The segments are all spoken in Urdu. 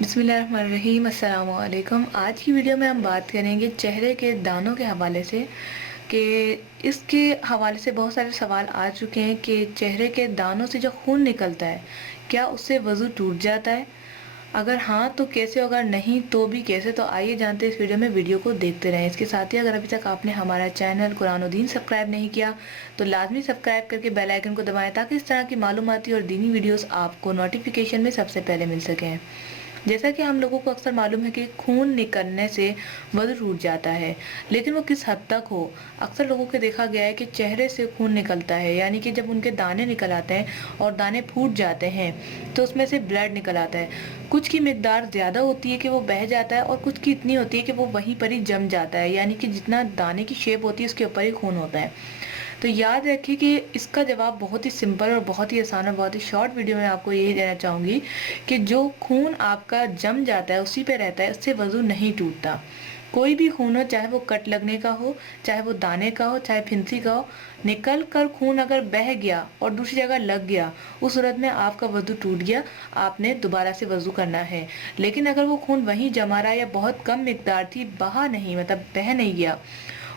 بسم اللہ الرحمن الرحیم، السلام علیکم۔ آج کی ویڈیو میں ہم بات کریں گے چہرے کے دانوں کے حوالے سے کہ اس کے حوالے سے بہت سارے سوال آ چکے ہیں کہ چہرے کے دانوں سے جو خون نکلتا ہے کیا اس سے وضو ٹوٹ جاتا ہے؟ اگر ہاں تو کیسے، اگر نہیں تو بھی کیسے؟ تو آئیے جانتے ہیں اس ویڈیو کو دیکھتے رہیں۔ اس کے ساتھ ہی اگر ابھی تک آپ نے ہمارا چینل قرآن و دین سبسکرائب نہیں کیا تو لازمی سبسکرائب کر کے بیل آئیکن کو دبائیں تاکہ اس طرح کی معلوماتی اور دینی ویڈیوز آپ کو نوٹیفیکیشن میں سب سے پہلے مل سکیں۔ جیسا کہ ہم لوگوں کو اکثر معلوم ہے کہ خون نکلنے سے وضو ٹوٹ جاتا ہے، لیکن وہ کس حد تک ہو؟ اکثر لوگوں کے دیکھا گیا ہے کہ چہرے سے خون نکلتا ہے، یعنی کہ جب ان کے دانے نکل آتے ہیں اور دانے پھوٹ جاتے ہیں تو اس میں سے بلڈ نکل آتا ہے۔ کچھ کی مقدار زیادہ ہوتی ہے کہ وہ بہہ جاتا ہے، اور کچھ کی اتنی ہوتی ہے کہ وہ وہیں پر ہی جم جاتا ہے، یعنی کہ جتنا دانے کی شیپ ہوتی ہے اس کے اوپر ہی خون ہوتا ہے۔ تو یاد رکھیے کہ اس کا جواب بہت ہی سمپل اور بہت ہی آسان اور بہت ہی شارٹ ویڈیو میں آپ کو یہی دینا چاہوں گی کہ جو خون آپ کا جم جاتا ہے اسی پہ رہتا ہے، اس سے وضو نہیں ٹوٹتا۔ کوئی بھی خون ہو، چاہے وہ کٹ لگنے کا ہو، چاہے وہ دانے کا ہو، چاہے پھنسی کا ہو، نکل کر خون اگر بہہ گیا اور دوسری جگہ لگ گیا، اس صورت میں آپ کا وضو ٹوٹ گیا، آپ نے دوبارہ سے وضو کرنا ہے۔ لیکن اگر وہ خون وہیں جما رہا یا بہت کم مقدار تھی، بہا نہیں، مطلب بہہ نہیں گیا،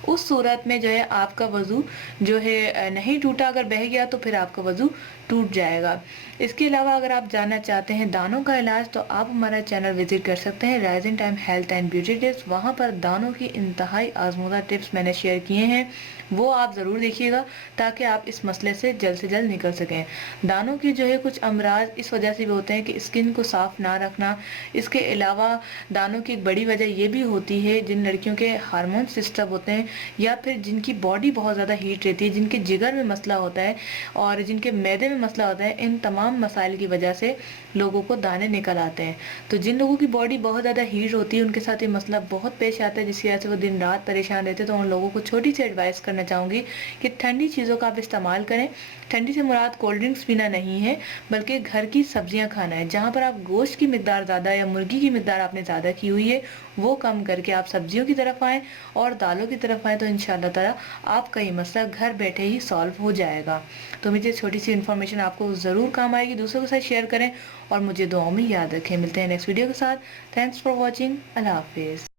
اس صورت میں جو ہے آپ کا وضو جو ہے نہیں ٹوٹا۔ اگر بہہ گیا تو پھر آپ کا وضو ٹوٹ جائے گا۔ اس کے علاوہ اگر آپ جاننا چاہتے ہیں دانوں کا علاج تو آپ ہمارا چینل وزٹ کر سکتے ہیں، rising time health and beauty tips. وہاں پر دانوں کی انتہائی آزمودہ ٹپس میں نے شیئر کیے ہیں، وہ آپ ضرور دیکھیے گا تاکہ آپ اس مسئلے سے جلد نکل سکیں۔ دانوں کی جو ہے کچھ امراض اس وجہ سے بھی ہوتے ہیں کہ اسکن کو صاف نہ رکھنا۔ اس کے علاوہ دانوں کی ایک بڑی وجہ یہ بھی ہوتی ہے جن لڑکیوں کے ہارمون سسٹم ہوتے ہیں یا پھر جن کی باڈی بہت زیادہ ہیٹ رہتی ہے، جن کے جگر میں مسئلہ ہوتا ہے اور جن کے معدے میں مسئلہ ہوتا ہے، ان تمام مسائل کی وجہ سے لوگوں کو دانے نکل آتے ہیں۔ تو جن لوگوں کی باڈی بہت زیادہ ہیٹ ہوتی ہے ان کے ساتھ یہ مسئلہ بہت پیش آتا ہے، جس کی وجہ سے وہ دن رات پریشان رہتے ہیں۔ تو ان لوگوں کو چھوٹی سی ایڈوائس کرنا چاہوں گی کہ ٹھنڈی چیزوں کا آپ استعمال کریں۔ ٹھنڈی سے مراد کولڈ ڈرنکس پینا نہیں ہے بلکہ گھر کی سبزیاں کھانا ہے۔ جہاں پر آپ گوشت کی مقدار زیادہ یا مرغی کی مقدار آپ نے زیادہ کی ہوئی ہے وہ کم کر کے آپ سبزیوں کی طرف آئیں اور دالوں کی طرف آئیں، تو انشاءاللہ تعالی آپ کا یہ مسئلہ گھر بیٹھے ہی سالو ہو جائے گا۔ تو مجھے چھوٹی سی انفارمیشن آپ کو ضرور کام آئے گی، دوسروں کے ساتھ شیئر کریں اور مجھے دعاؤں میں یاد رکھیں۔ ملتے ہیں نیکسٹ ویڈیو کے ساتھ۔ Thanks for watching. اللہ حافظ۔